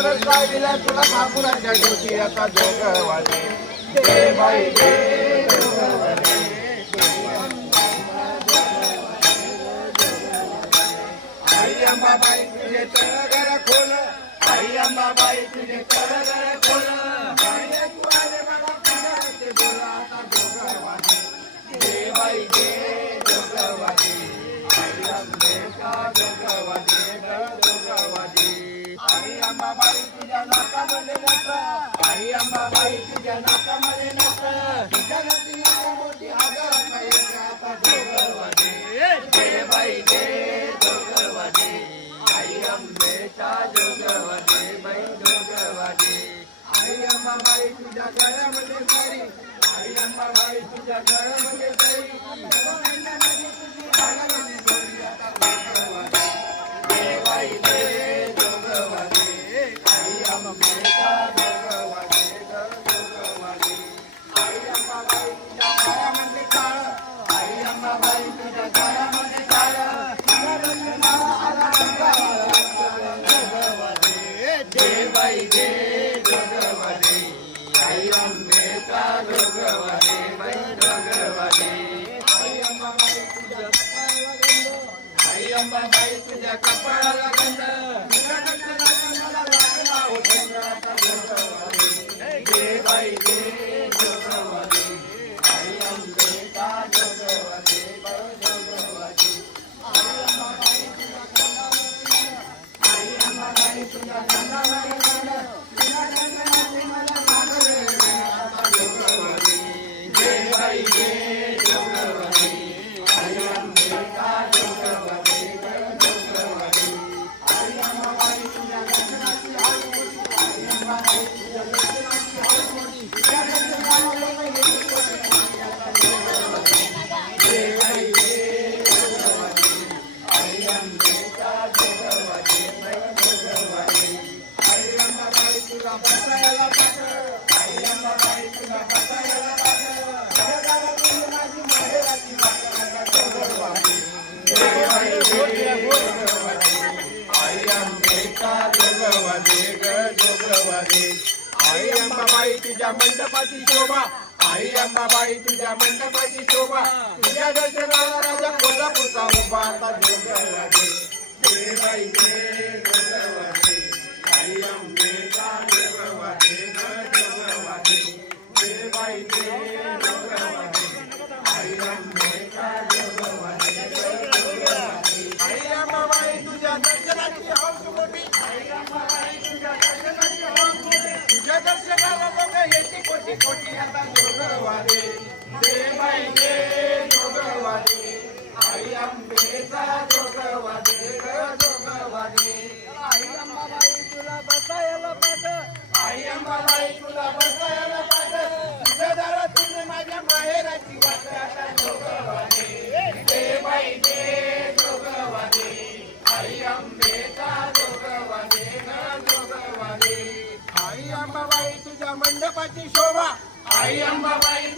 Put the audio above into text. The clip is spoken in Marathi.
सरस लाविल्या तुला ठाकुराच्या ज्योती आता जोगवादी दे बाई दे जोगवादी आई अंबाबाई तुझे तळघर खोल आई अंबाबाई तुझे तळघर खोल आई तू आले मला पुण्याचे बोल आता जोगवादी दे बाई दे जोगवादी आई अंबेचा जोगवादी जोगवादी आई अंबाबाई तुझ्या नाकामध्ये नट आई अंबाबाई तुझ्या नाकामध्ये नट तुझ्या नदी मोठी आगर काही आता जोगवादी दे बाई दे जोगवादी आई अंबेचा जोगवादी बाई जोगवादी आई अंबाबाई तुझ्या गळ्यामध्ये सारी आई अंबाबाई तुझ्या गळ्यामध्ये सारी अंबाबाई तुझ्या कपाळाला गंध तुझ्या दर्शनाला मला लागला होता दे बाई दे जोगवादी आई अंबेचा जोगवादी जोगवादी आई अंबाबाई तुझ्या गंधावर गंध तुझ्या दर्शनाला मला लागला जोगवादी दे बाई दे जोगवादी आई अंबेचा जोगवादी आई अंबाबाई तुझ्या मंडपाची शोभा आई अंबाबाई तुझ्या मंडपाची शोभा तुझ्या दर्शनाला राजा कोल्हापूरचा उभा आता जोगवादी दे बाई दे जोगवादी आई अंबेचा जोगवादी जोगवादी दे बाई दे जोगवादी आई अंबेचा जोगवादी जोगवादी आई अंबाबाई तुझ्या दर्शनाची हौस मोठी आई अंबाबाई तुझ्या दर्शनाची हौस मोठी तुझ्या दर्शनाला लोक येते कोटी कोटी आता जोगवादी दे बाई दे जोगवादी आई अंबेचा जोगवादी जोगवादी आई अंबाबाई तुला बसायला पाठ आई अंबाबाई तुला बसायला पाठ तुझ्या दारातून माझ्या माहेराची वाट आता जोगवादी दे बाई दे जोगवादी आई अंबेचा जोगवादी जोगवादी आई अंबाबाई तुझ्या मंडपाची शोभा आई अंबाबाई